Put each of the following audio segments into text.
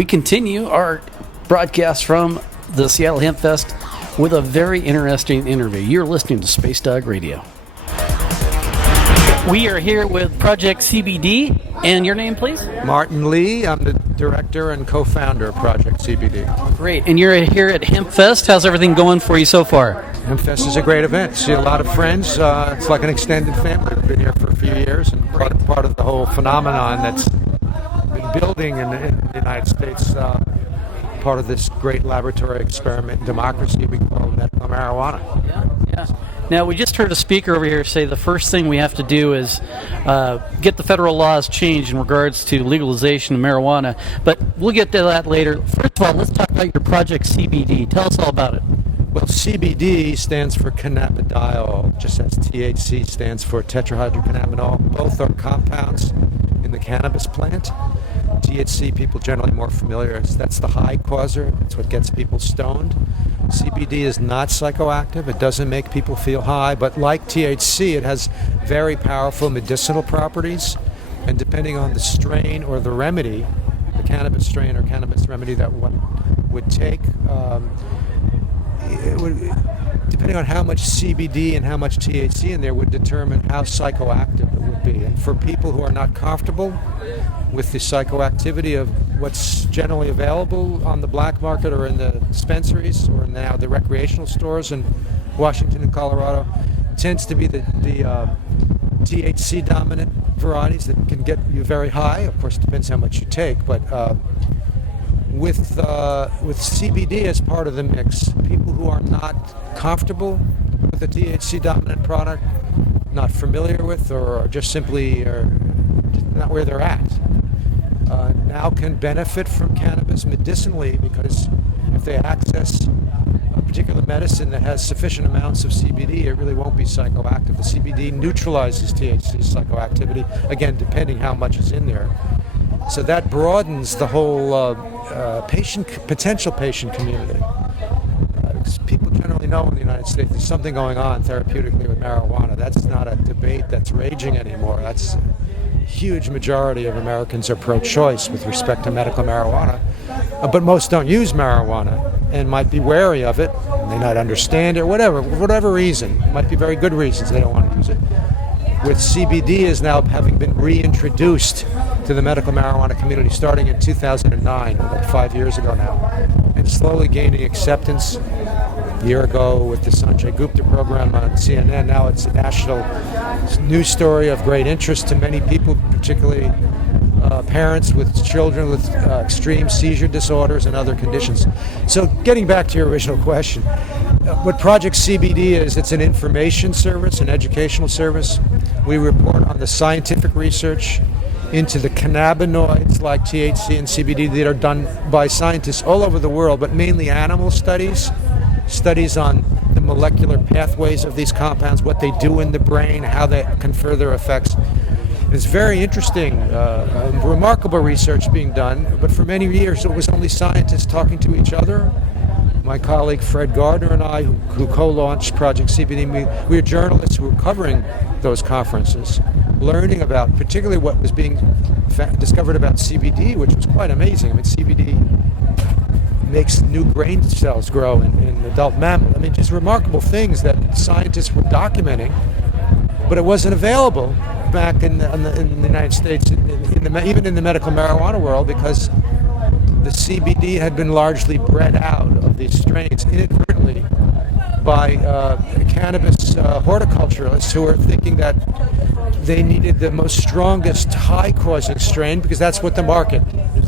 We continue our broadcast from the Seattle Hempfest with a very interesting interview. You're listening to Space Dog Radio. We are here with Project CBD, and your name, please? Martin Lee. I'm the director and co-founder of Project CBD. Great. And you're here at Hempfest. How's everything going for you so far? Hempfest is a great event. See a lot of friends. It's like an extended family. We've been here for a few years, and part of the whole phenomenon that's been building in the United States, part of this great laboratory experiment in democracy we call medical marijuana. Yeah. Now, we just heard a speaker over here say the first thing we have to do is get the federal laws changed in regards to legalization of marijuana, but we'll get to that later. First of all, let's talk about your Project CBD. Tell us all about it. Well, CBD stands for cannabidiol, just as THC stands for tetrahydrocannabinol. Both are compounds in the cannabis plant. THC, people generally more familiar as that's the high causer. That's what gets people stoned. CBD is not psychoactive. It doesn't make people feel high, but like THC, it has very powerful medicinal properties. And depending on the strain or the remedy, the cannabis strain or cannabis remedy that one would take, depending on how much CBD and how much THC in there would determine how psychoactive it would be. And for people who are not comfortable with the psychoactivity of what's generally available on the black market or in the dispensaries or now the recreational stores in Washington and Colorado, tends to be the THC dominant varieties that can get you very high. Of course, it depends how much you take, but with CBD as part of the mix, people who are not comfortable with the THC dominant product, not familiar with, or just simply are not where they're at, now can benefit from cannabis medicinally, because if they access a particular medicine that has sufficient amounts of CBD, it really won't be psychoactive. The CBD neutralizes THC's psychoactivity, again, depending how much is in there. So that broadens the whole potential patient community. People generally know in the United States there's something going on therapeutically with marijuana. That's not a debate that's raging anymore. That's a huge majority of Americans are pro-choice with respect to medical marijuana. But most don't use marijuana and might be wary of it. They not understand it, whatever reason. It might be very good reasons they don't want to use it. With CBD is now having been reintroduced to the medical marijuana community starting in 2009, about 5 years ago now, and slowly gaining acceptance. A year ago with the Sanjay Gupta program on CNN, now it's a national news story of great interest to many people, particularly parents with children with extreme seizure disorders and other conditions. So getting back to your original question, what Project CBD is, it's an information service, an educational service. We report on the scientific research into the cannabinoids like THC and CBD that are done by scientists all over the world, but mainly animal studies on the molecular pathways of these compounds, what they do in the brain, how they confer their effects. It's very interesting, remarkable research being done, but for many years it was only scientists talking to each other. My colleague Fred Gardner and I, who co-launched Project CBD, we were journalists who were covering those conferences, learning about particularly what was being discovered about CBD, which was quite amazing. I mean, CBD makes new brain cells grow in adult mammals. I mean, just remarkable things that scientists were documenting, but it wasn't available back in the United States, even in the medical marijuana world, because the CBD had been largely bred out of these strains inadvertently by cannabis horticulturalists who were thinking that they needed the most strongest high-causing strain because that's what the market,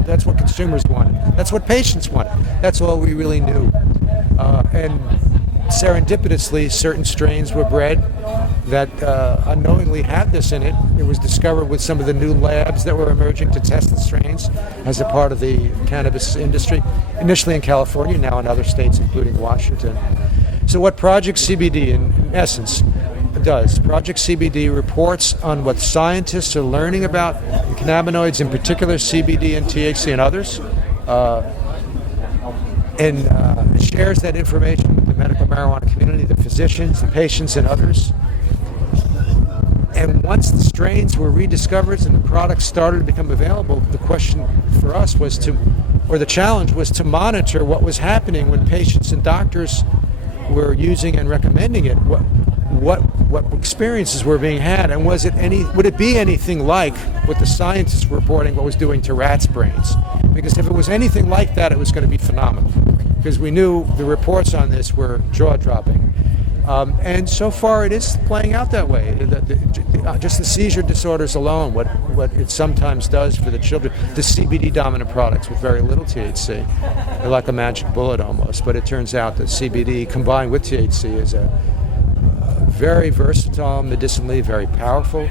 that's what consumers wanted, that's what patients wanted, that's all we really knew. And serendipitously, certain strains were bred that unknowingly had this in it. It was discovered with some of the new labs that were emerging to test the strains as a part of the cannabis industry, initially in California, now in other states, including Washington. So what Project CBD, in essence, does, Project CBD reports on what scientists are learning about the cannabinoids, in particular CBD and THC and others, and shares that information with the medical marijuana community, the physicians, the patients, and others. And once the strains were rediscovered and the products started to become available, the question for us was to or the challenge was to monitor what was happening when patients and doctors were using and recommending it. What experiences were being had, and would it be anything like what the scientists were reporting what was doing to rats' brains? Because if it was anything like that, it was going to be phenomenal. Because we knew the reports on this were jaw-dropping. And so far it is playing out that way. Just the seizure disorders alone, what it sometimes does for the children, the CBD dominant products with very little THC, they're like a magic bullet almost. But it turns out that CBD combined with THC is a very versatile, medicinally very powerful,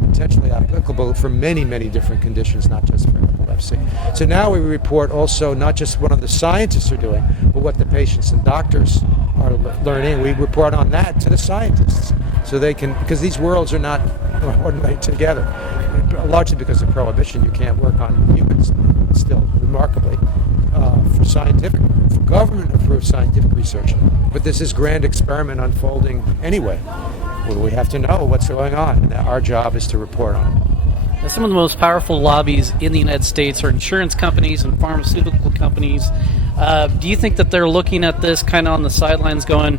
potentially applicable for many, many different conditions, not just for epilepsy. So now we report also not just what the scientists are doing, but what the patients and doctors are learning. We report on that to the scientists, so they can, because these worlds are not coordinated together. Largely because of prohibition, you can't work on humans still, remarkably, for government-approved scientific research. But this is grand experiment unfolding anyway. Well, we have to know what's going on, and our job is to report on it. Now, some of the most powerful lobbies in the United States are insurance companies and pharmaceutical companies. Do you think that they're looking at this kind of on the sidelines going,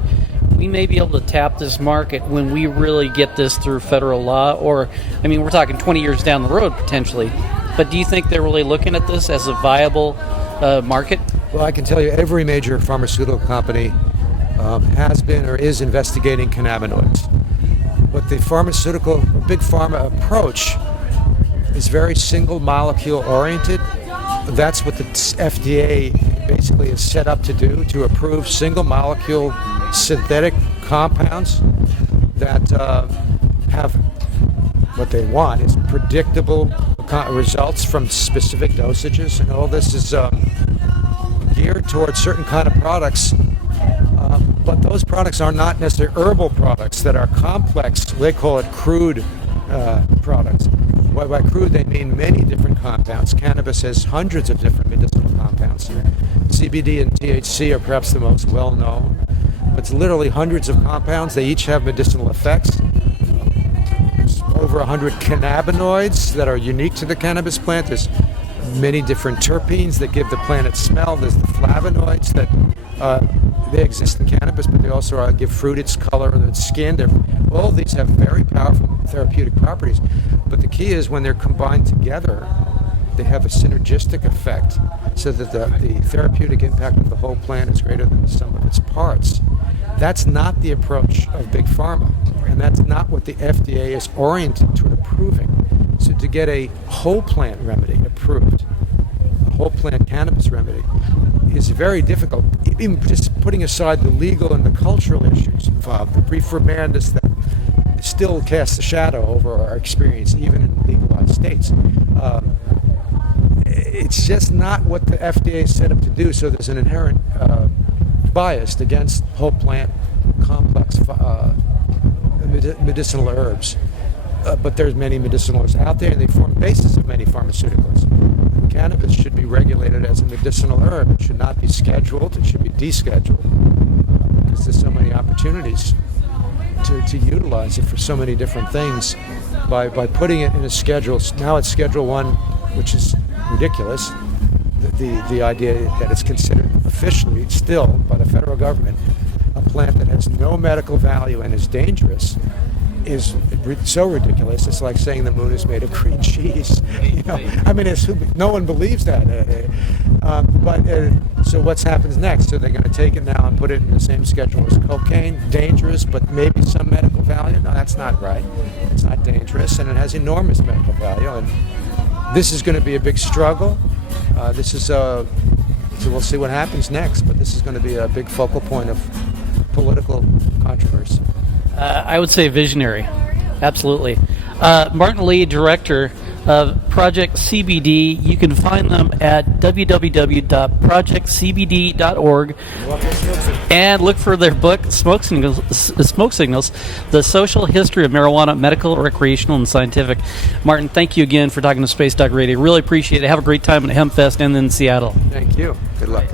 we may be able to tap this market when we really get this through federal law? Or, I mean, we're talking 20 years down the road potentially. But do you think they're really looking at this as a viable market? Well, I can tell you every major pharmaceutical company has been or is investigating cannabinoids. But the big pharma approach is very single molecule oriented. That's what the FDA basically is set up to do, to approve single molecule synthetic compounds that have what they want is predictable results from specific dosages, and all this is geared towards certain kind of products. But those products are not necessarily herbal products that are complex. They call it crude products. By crude, they mean many different compounds. Cannabis has hundreds of different medicinal compounds. CBD and THC are perhaps the most well-known. But it's literally hundreds of compounds. They each have medicinal effects. There's over 100 cannabinoids that are unique to the cannabis plant. There's many different terpenes that give the plant its smell. There's the flavonoids that they exist in cannabis, but they also give fruit its color and its skin. All of these have very powerful therapeutic properties. But the key is when they're combined together, they have a synergistic effect so that the therapeutic impact of the whole plant is greater than the sum of its parts. That's not the approach of Big Pharma, and that's not what the FDA is oriented toward approving. So to get a whole plant remedy approved, a whole plant cannabis remedy, is very difficult, even just putting aside the legal and the cultural issues involved, the reefer madness that still casts a shadow over our experience, even in legalized states. It's just not what the FDA is set up to do, so there's an inherent bias against whole plant complex medicinal herbs. But there's many medicinal herbs out there, and they form the basis of many pharmaceuticals. Cannabis should be regulated as a medicinal herb. It should not be scheduled. It should be descheduled, because there's so many opportunities to utilize it for so many different things. By putting it in a schedule, now it's Schedule 1, which is ridiculous. The idea that it's considered officially still by the federal government a plant that has no medical value and is dangerous is so ridiculous. It's like saying the moon is made of green cheese. I mean, no one believes that. So what happens next? So they're going to take it now and put it in the same schedule as cocaine, dangerous, but maybe some medical value? No, that's not right. It's not dangerous, and it has enormous medical value. And this is going to be a big struggle. So we'll see what happens next, but this is going to be a big focal point of political controversy. I would say visionary, absolutely. Martin Lee, director of Project CBD. You can find them at www.projectcbd.org and look for their book, Smoke Signals, The Social History of Marijuana, Medical, Recreational, and Scientific. Martin, thank you again for talking to Space Dog Radio. Really appreciate it. Have a great time at Hempfest and in Seattle. Thank you. Good luck.